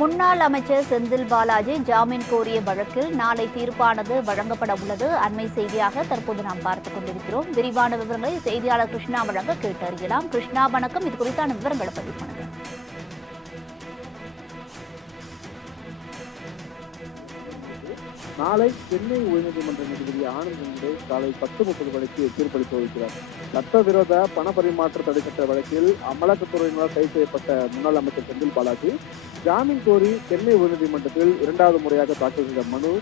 முன்னாள் அமைச்சர் செந்தில் பாலாஜி ஜாமீன் கோரிய வழக்கில் நாளை தீர்ப்பானது வழங்கப்பட உள்ளது. அண்மை செய்தியாக தற்போது நாம் பார்த்துக் கொண்டிருக்கிறோம். விரிவான விவரங்களை செய்தியாளர் கிருஷ்ணா வழங்க கேட்டறியலாம். கிருஷ்ணா, வணக்கம். இது குறித்தான விவரங்களை பதிவு பண்ணுங்க. நாளை சென்னை உயர்நீதிமன்ற நீதிபதி ஆனந்த் காலை 10:30 மணிக்கு தீர்ப்பளித்து வருகிறார். சட்டவிரோத பண பரிமாற்ற தடை சட்ட வழக்கில் அமலாக்கத்துறையினால் கைது செய்யப்பட்ட முன்னாள் அமைச்சர் செந்தில் பாலாஜி ஜாமீன் கோரி சென்னை உயர்நீதிமன்றத்தில் 2வது முறையாக தாக்கல் செய்த மனு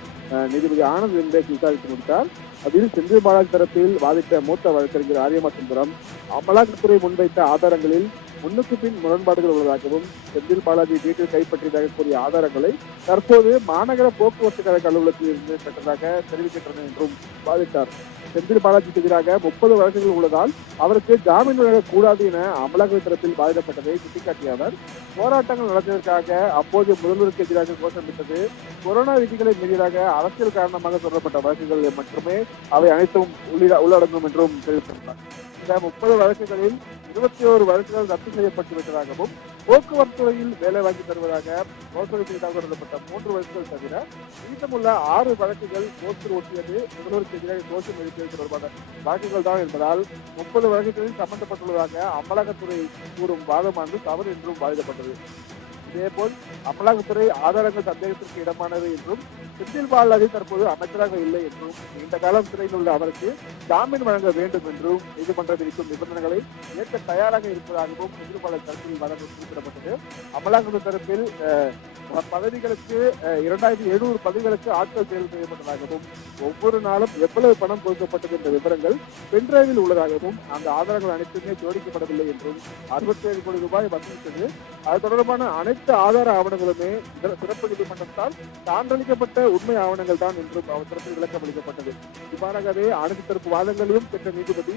நீதிபதி ஆனந்த் விசாரித்து முடித்தார். அதில் செந்தில் பாலாஜி தரப்பில் வாதிட்ட மூத்த வழக்கறிஞர் ஆரியமா சுந்தரம் அமலாக்கத்துறை முன்வைத்த ஆதாரங்களில் முன்னுக்கு பின் முரண்பாடுகள் உள்ளதாகவும் செந்தில் பாலாஜி வீட்டில் கைப்பற்றியதாக கூறிய ஆதாரங்களை தற்போது மாநகர போக்குவரத்து கழக அலுவலகத்தில் இருந்து பெற்றதாக தெரிவிக்கின்றன என்றும் வாதிட்டார். செந்தில் பாலாஜிக்கு எதிராக 30 வழக்குகள் உள்ளதால் அவருக்கு ஜாமீன் வழங்கக்கூடாது என அமலாக்கத்துறை தரப்பில் வாதிடப்பட்டதை சுட்டிக்காட்டிய அவர் போராட்டங்கள் நடத்துவதற்காக அப்போது முதல்வருக்கு எதிராக கோஷமிட்டது கொரோனா விதிகளை மீறியதாக அரசியல் காரணமாக தொடரப்பட்ட வழக்குகள் மட்டுமே அவை அனைத்தும் உள்ளடங்கும் என்றும் தெரிவித்திருந்தார். இந்த 30 வழக்குகளில் 21 வழக்குகள் ரத்து செய்யப்பட்டு விட்டதாகவும் போக்குவரத்து துறையில் வேலை வாங்கி தருவதாக மோசடி செய்ததாக தொடரப்பட்ட 3 வழக்குகள் தவிர மீதமுள்ள 6 வழக்குகள் போஸ்டர் ஒட்டியது முதல்வருக்கு எதிராக கோஷம் எழுப்பியது தொடர்பான வழக்குகள் தான் என்பதால் 30 வழக்குகளில் சம்பந்தப்பட்டுள்ளதாக அமலாக்கத்துறை கூறும் வாதமானது தவறு என்றும் வாதிடப்பட்டது. இதேபோல் அமலாக்கத்துறை ஆதாரங்கள் சந்தேகத்திற்கு இடமானது என்றும் செந்தில் பாலாஜி தற்போது அமைச்சராக இல்லை என்றும் நீண்ட காலம் சிறையில் உள்ள அவருக்கு ஜாமீன் வழங்க வேண்டும் என்றும் நீதிமன்றம் விதிக்கும் நிபந்தனைகளை ஏற்க தயாராக இருப்பதாகவும் செந்தில் பாலாஜி தரப்பில் வழக்கு குறிப்பிடப்பட்டது. அமலாக்கத்துறை தரப்பில் பதவிகளுக்கு 2700 பதவிகளுக்கு ஆட்கள் தேர்வு செய்யப்பட்டதாகவும் ஒவ்வொரு நாளும் எவ்வளவு பணம் கொடுக்கப்பட்டது என்ற விவரங்கள் பென்டிரைவில் உள்ளதாகவும் அந்த ஆதாரங்கள் அனைத்துமே ஜோடிக்கப்படவில்லை என்றும் 67 கோடி ரூபாய் வசூலித்தது அது தொடர்பான அனைத்து ஆதார ஆவணங்களுமே சிறப்பு நீதிமன்றத்தால் சான்றளிக்கப்பட்ட உண்மை ஆவணங்கள் தான் என்றும் அவர் தரப்பில் விளக்கம் அளிக்கப்பட்டது. இவ்வாறாகவே அனைத்து தரப்பு வாதங்களையும் பெற்ற நீதிபதி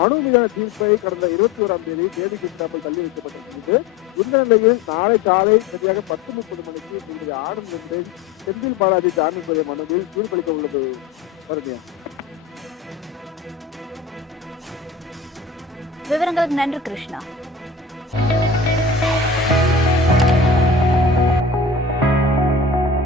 மனு மீதான தீர்ப்பை கடந்த 21ஆம் தேதி குறிப்பிடாமல் தள்ளி வைக்கப்பட்டிருந்தது. இந்த நிலையில் நாளை காலை சரியாக 10:30 மணிக்கு நீதிபதி ஆனந்த் செந்தில் பாலாஜி ஜாமீன் கோரிய மனுவில் தீர்ப்பளிக்க உள்ளது. விவரங்களுக்கு நன்றி கிருஷ்ணா.